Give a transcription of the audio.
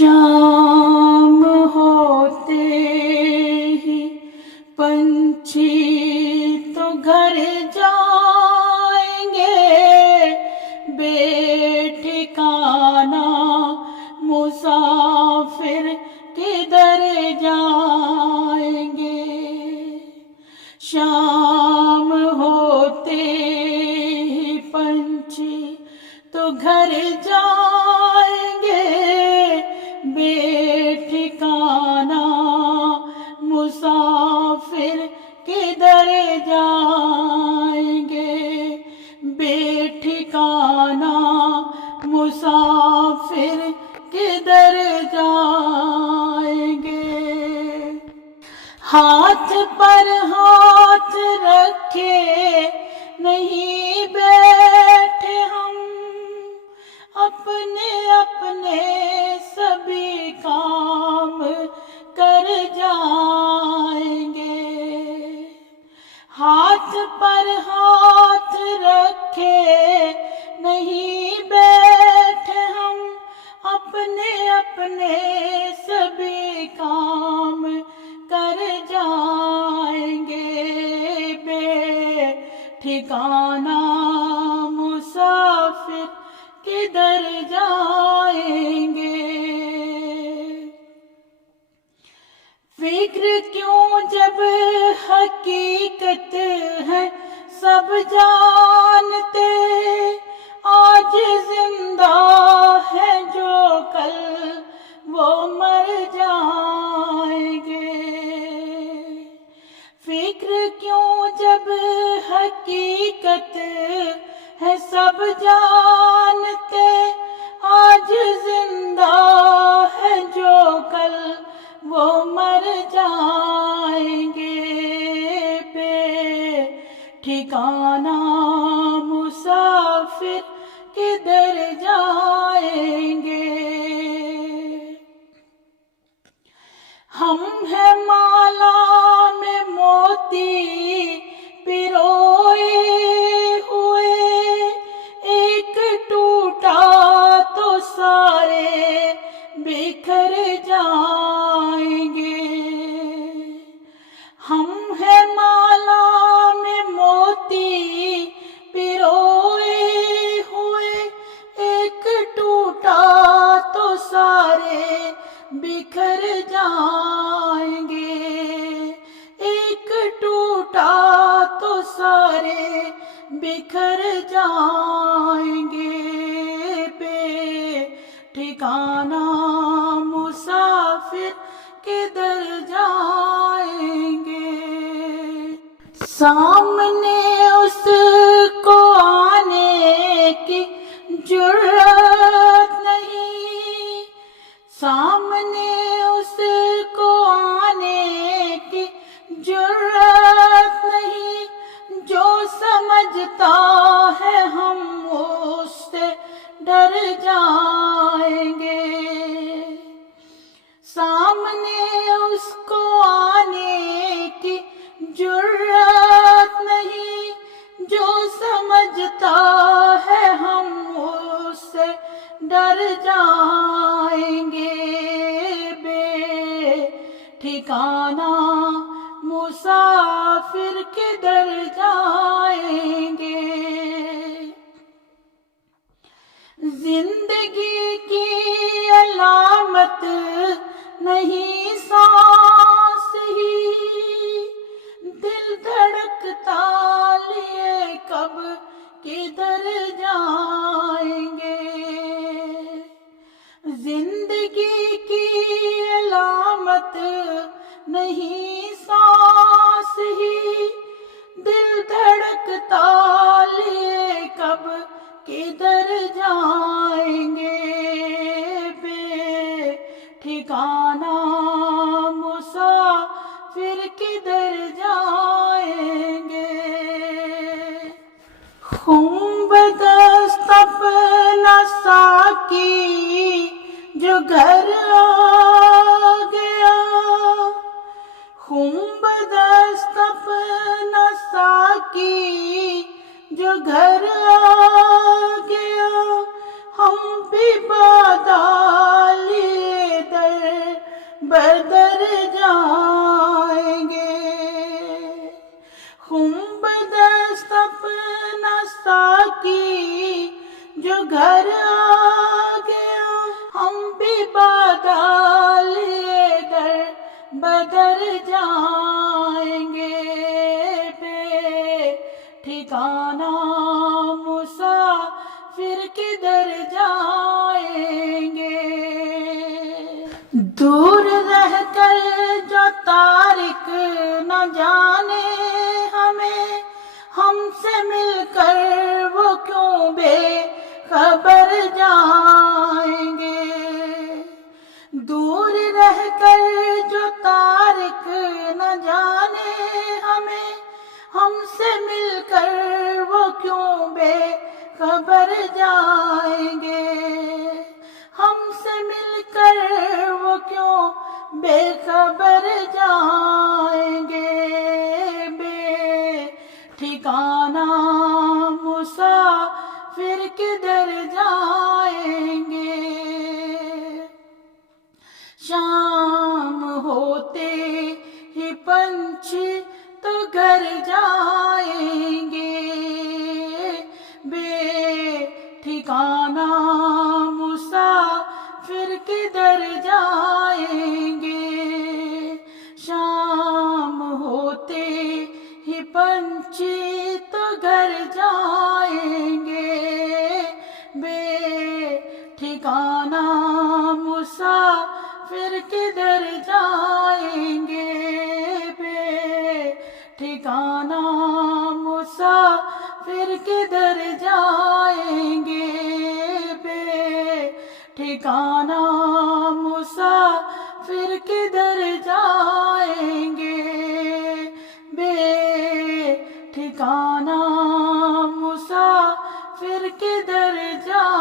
शाम होते ही पंछी तो घर जाएंगे, बेठिकाना मुसाफिर किधर जाएंगे। शाम होते ही पंछी तो घर जाएंगे, बेठिकाना मुसाफिर किधर जाएंगे, बेठिकाना मुसाफिर किधर जाएंगे। हाथ पर हाथ रखे नहीं बैठे हम, अपने अपने सभी काम कर जाएंगे। हाथ पर हाथ रखे नहीं बैठे हम, अपने अपने सभी काम कर जाएंगे, बेठिकाना मुसाफिर किधर जाएंगे। फिक्र क्यों जब हकीकत है सब जानते, आज जिंदा है जो कल वो मर जाएंगे। फिक्र क्यों जब हकीकत है सब जानते, आज जिंदा है जो कल वो मर जाएंगे, बेठिकाना मुसाफिर किधर जाएंगे। हम हैं माला में मोती पिरोए हुए, एक टूटा तो सारे बिखर जाएंगे। हम हैं माला में मोती पिरोए हुए, एक टूटा तो सारे बिखर जाएंगे, एक टूटा तो सारे बिखर जाएंगे, बेठिकाना मुसाफिर किधर जाएंगे। सामने उसको आने की जुर्रत नहीं, सामने उसको आने की जुर्रत नहीं, जो समझता है हम उससे डर जाएंगे। सामने उसको आने की जुर्रत नहीं, जो समझता है हम उससे डर जाएंगे, बेठिकाना मुसाफिर किधर जाएंगे। जिंदगी की अलामत नहीं सांस ही, दिल धड़कता लिए कब किधर जाएंगे। जिंदगी की अलामत नहीं सांस ही, दिल धड़कता लिए कब किधर जाएंगे, बेठिकाना मुसाफिर किधर जाएंगे। खुम्बदस्त अपना साकी जो घर आ गया, खुम्बदस्त अपना साकी जो घर आ गया, हम भी बादा लिए भी बादल ये दर बदर जाएंगे, ठिकाना मुसाफिर किधर जाएंगे। दूर रहकर जो तारिक न जाने हमें, हमसे मिलकर वो क्यों बेखबर जाएंगे। दूर रहकर जो तारिक न जाने हमें, हमसे मिलकर वो क्यों बेखबर जाएंगे। हमसे मिलकर वो क्यों बेखबर जाएंगे। ठिकाना मुसाफिर किधर जाएंगे। शाम होते ही पंछी तो घर जाएंगे, ठिकाना मुसाफिर किधर जाएंगे। शाम होते ही पंछी तो घर जाएंगे, ठिकाना मुसाफिर किधर जाएंगे। ठिकाना मुसाफिर किधर जाएंगे। ठिकाना मुसाफिर किधर जाएंगे। ठिकाना मुसाफिर किधर जा